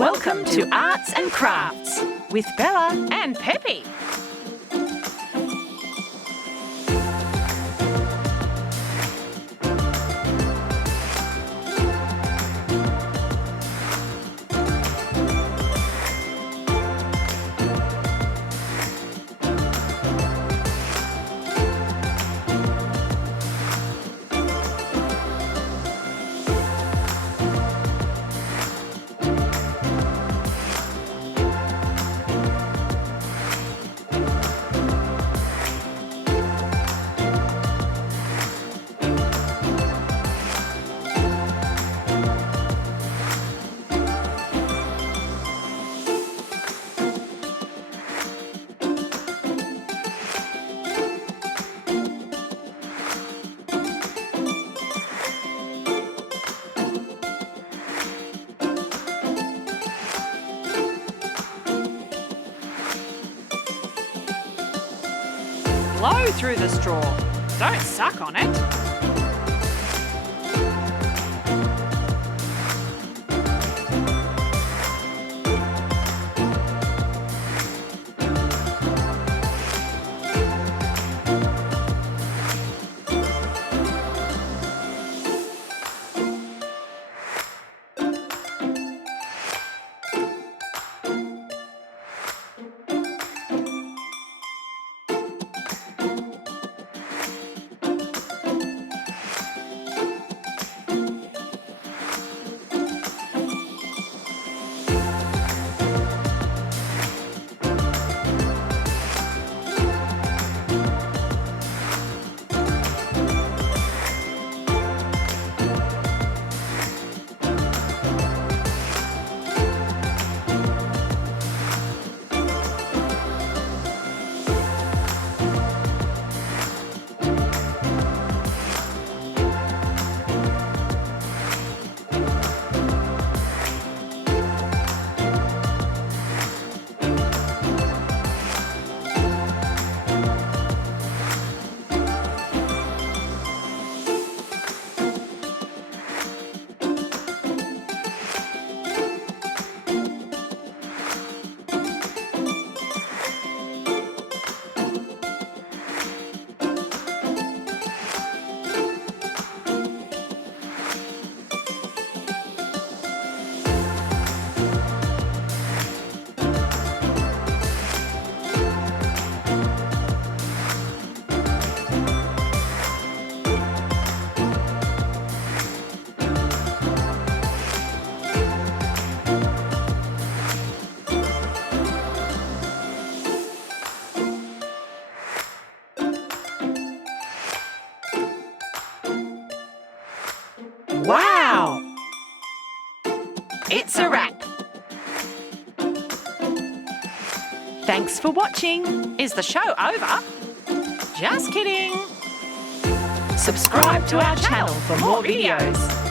Welcome to Arts and Crafts with Bella And Peppy. Blow through the straw. Don't suck on it. Wow! It's a wrap. Thanks for watching. Is the show over? Just kidding. Subscribe to our channel for more videos.